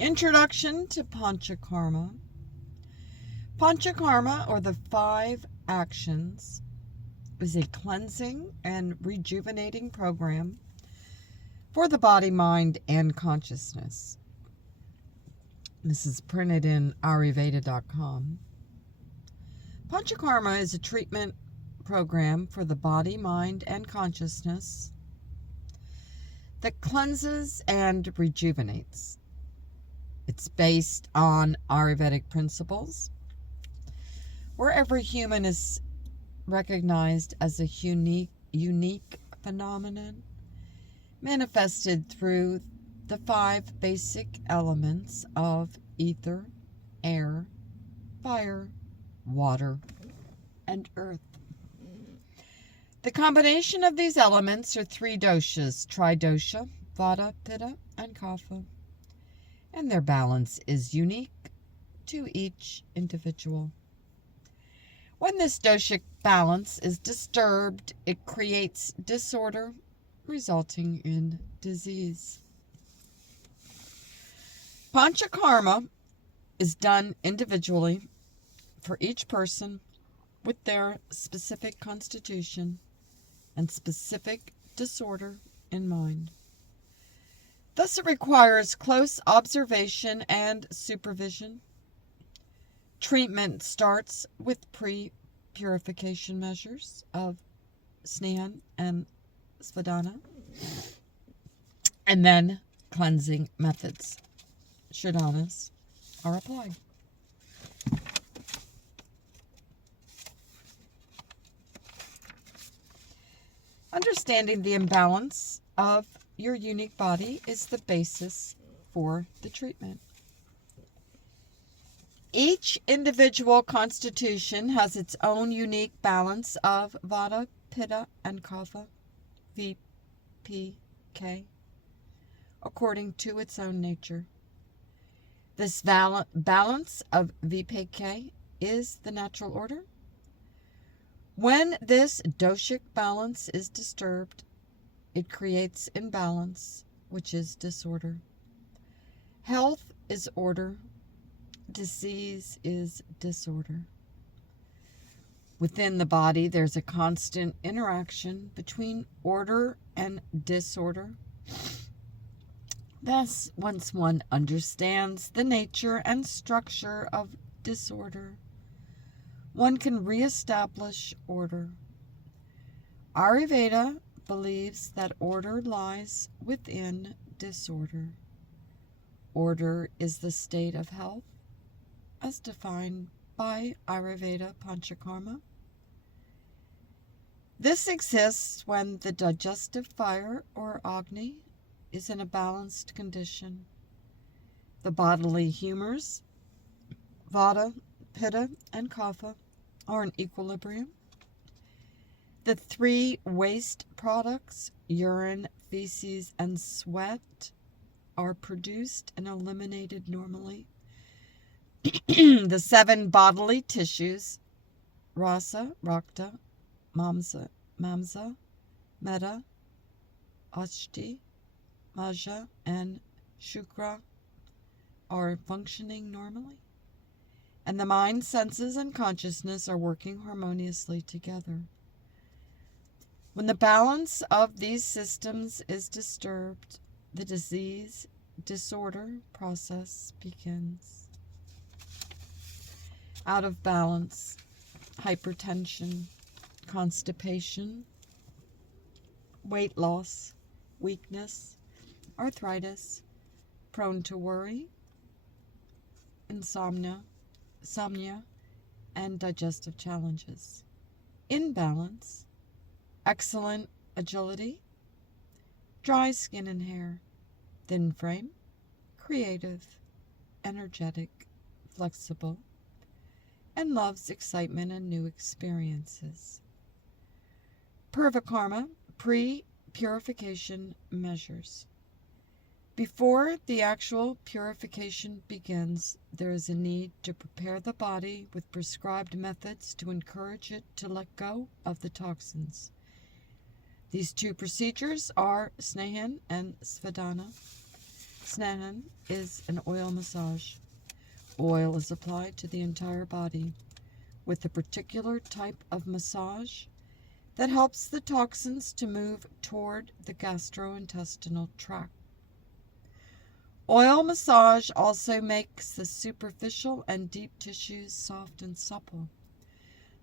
Introduction to Panchakarma. Panchakarma, or the 5 actions, is a cleansing and rejuvenating program for the body, mind, and consciousness. This is printed in Ayurveda.com. Panchakarma is a treatment program for the body, mind, and consciousness that cleanses and rejuvenates. It's based on Ayurvedic principles, where every human is recognized as a unique phenomenon manifested through the 5 basic elements of ether, air, fire, water, and earth. The combination of these elements are 3 doshas: tridosha, vata, pitta, and kapha, and their balance is unique to each individual. When this doshic balance is disturbed, it creates disorder, resulting in disease. Panchakarma is done individually for each person with their specific constitution and specific disorder in mind. Thus, it requires close observation and supervision. Treatment starts with pre-purification measures of Snehan and Svadana, and then cleansing methods, Shadanas, are applied. Understanding the imbalance of your unique body is the basis for the treatment. Each individual constitution has its own unique balance of vata, pitta, and kapha, VPK, according to its own nature. This balance of VPK is the natural order. When this doshic balance is disturbed, it creates imbalance, which is disorder. Health is order. Disease is disorder. Within the body, there's a constant interaction between order and disorder. Thus, once one understands the nature and structure of disorder, one can reestablish order. Ayurveda believes that order lies within disorder. Order is the state of health, as defined by Ayurveda Panchakarma. This exists when the digestive fire, or Agni, is in a balanced condition. The bodily humors, vata, pitta, and kapha, are in equilibrium. The 3 waste products, urine, feces, and sweat, are produced and eliminated normally. The 7 bodily tissues, rasa, rakta, mamsa, meta, ashti, maja, and shukra, are functioning normally, and the mind, senses, and consciousness are working harmoniously together. When the balance of these systems is disturbed, the disorder process begins. Out of balance, hypertension, constipation, weight loss, weakness, arthritis, prone to worry, insomnia, and digestive challenges. In balance, excellent agility, dry skin and hair, thin frame, creative, energetic, flexible, and loves excitement and new experiences. Purvakarma, pre-purification measures. Before the actual purification begins, there is a need to prepare the body with prescribed methods to encourage it to let go of the toxins. These 2 procedures are Snehan and Svadana. Snehan is an oil massage. Oil is applied to the entire body with a particular type of massage that helps the toxins to move toward the gastrointestinal tract. Oil massage also makes the superficial and deep tissues soft and supple,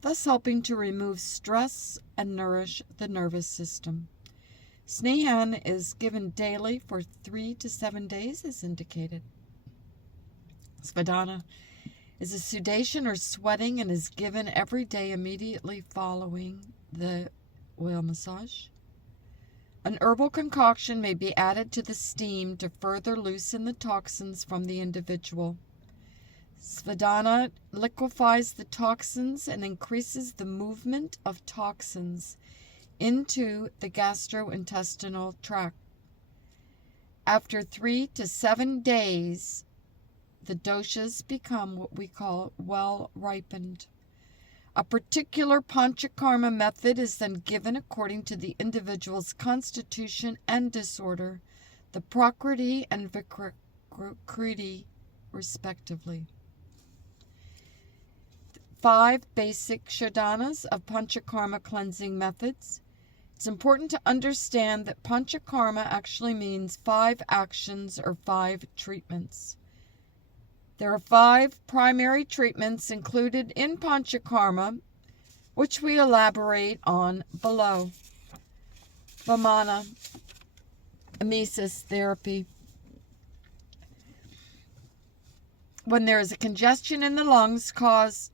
thus helping to remove stress and nourish the nervous system. Snehan is given daily for 3 to 7 days as indicated. Svedana is a sedation or sweating and is given every day immediately following the oil massage. An herbal concoction may be added to the steam to further loosen the toxins from the individual. Svedana liquefies the toxins and increases the movement of toxins into the gastrointestinal tract. After 3 to 7 days, the doshas become what we call well-ripened. A particular Panchakarma method is then given according to the individual's constitution and disorder, the Prakriti and Vikriti, respectively. 5 basic shadanas of Panchakarma cleansing methods. It's important to understand that Panchakarma actually means 5 actions or 5 treatments. There are 5 primary treatments included in Panchakarma, which we elaborate on below. Vamana, emesis therapy. When there is a congestion in the lungs causing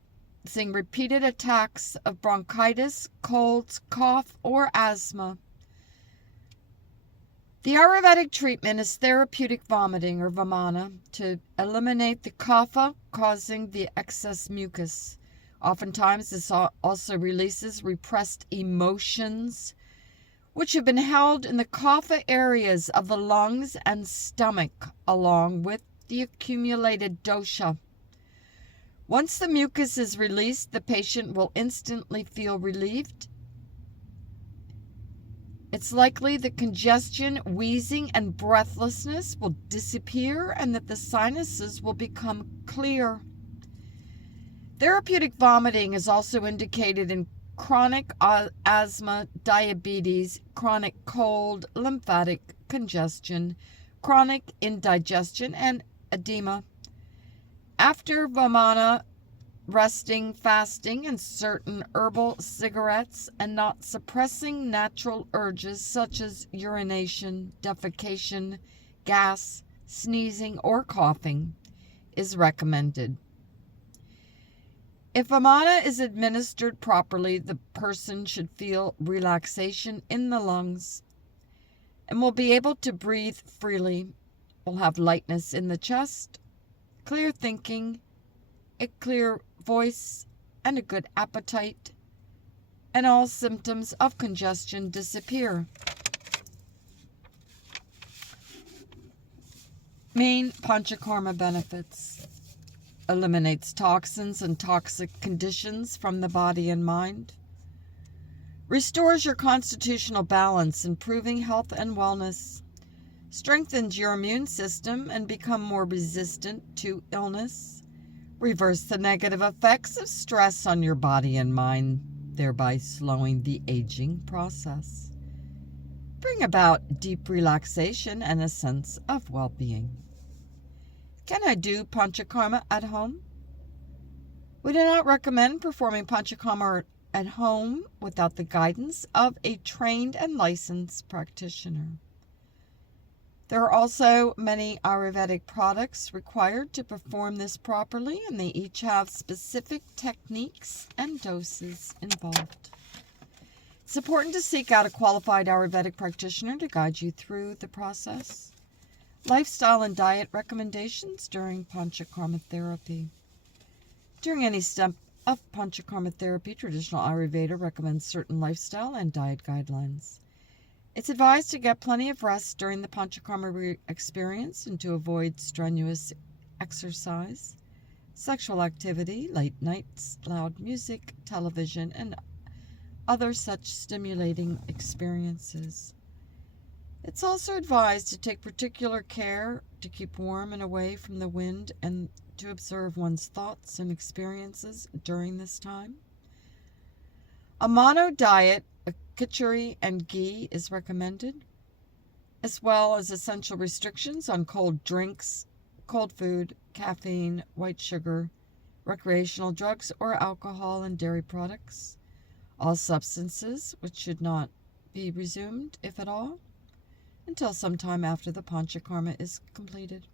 repeated attacks of bronchitis, colds, cough, or asthma, the Ayurvedic treatment is therapeutic vomiting or vamana to eliminate the kapha causing the excess mucus. Oftentimes this also releases repressed emotions which have been held in the kapha areas of the lungs and stomach along with the accumulated dosha. Once the mucus is released, the patient will instantly feel relieved. It's likely that congestion, wheezing, and breathlessness will disappear and that the sinuses will become clear. Therapeutic vomiting is also indicated in chronic asthma, diabetes, chronic cold, lymphatic congestion, chronic indigestion, and edema. After vamana, resting, fasting, and certain herbal cigarettes, and not suppressing natural urges such as urination, defecation, gas, sneezing, or coughing is recommended. If vamana is administered properly, the person should feel relaxation in the lungs and will be able to breathe freely, will have lightness in the chest, clear thinking, a clear voice, and a good appetite, and all symptoms of congestion disappear. Main Panchakarma benefits: eliminates toxins and toxic conditions from the body and mind, restores your constitutional balance, improving health and wellness, strengthens your immune system and become more resistant to illness, reverse the negative effects of stress on your body and mind, thereby slowing the aging process, bring about deep relaxation and a sense of well-being. Can I do Panchakarma at home? We do not recommend performing Panchakarma at home without the guidance of a trained and licensed practitioner. There are also many Ayurvedic products required to perform this properly, and they each have specific techniques and doses involved. It's important to seek out a qualified Ayurvedic practitioner to guide you through the process. Lifestyle and diet recommendations during Panchakarma therapy. During any step of Panchakarma therapy, traditional Ayurveda recommends certain lifestyle and diet guidelines. It's advised to get plenty of rest during the Panchakarma experience and to avoid strenuous exercise, sexual activity, late nights, loud music, television, and other such stimulating experiences. It's also advised to take particular care to keep warm and away from the wind and to observe one's thoughts and experiences during this time. A mono diet of khichdi and ghee is recommended, as well as essential restrictions on cold drinks, cold food, caffeine, white sugar, recreational drugs or alcohol and dairy products, all substances which should not be resumed, if at all, until sometime after the Panchakarma is completed.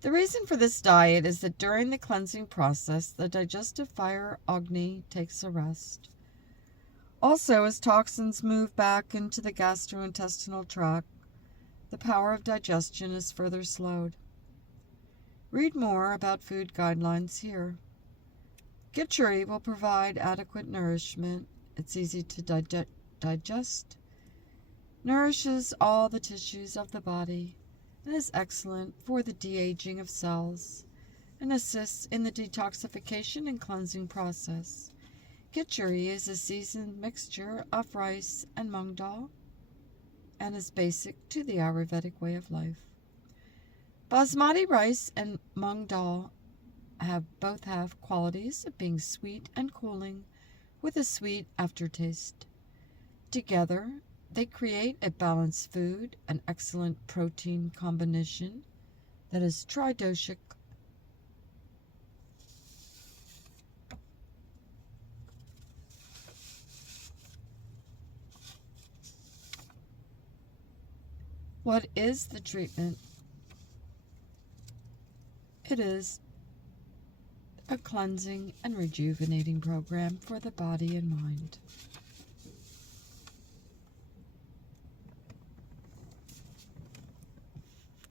The reason for this diet is that during the cleansing process, the digestive fire Agni takes a rest. Also, as toxins move back into the gastrointestinal tract, the power of digestion is further slowed. Read more about food guidelines here. Khichdi will provide adequate nourishment. It's easy to digest, nourishes all the tissues of the body, and is excellent for the de-aging of cells, and assists in the detoxification and cleansing process. Khichdi is a seasoned mixture of rice and mung dal, and is basic to the Ayurvedic way of life. Basmati rice and mung dal both have qualities of being sweet and cooling, with a sweet aftertaste. Together, they create a balanced food, an excellent protein combination that is tridoshic. What is the treatment? It is a cleansing and rejuvenating program for the body and mind.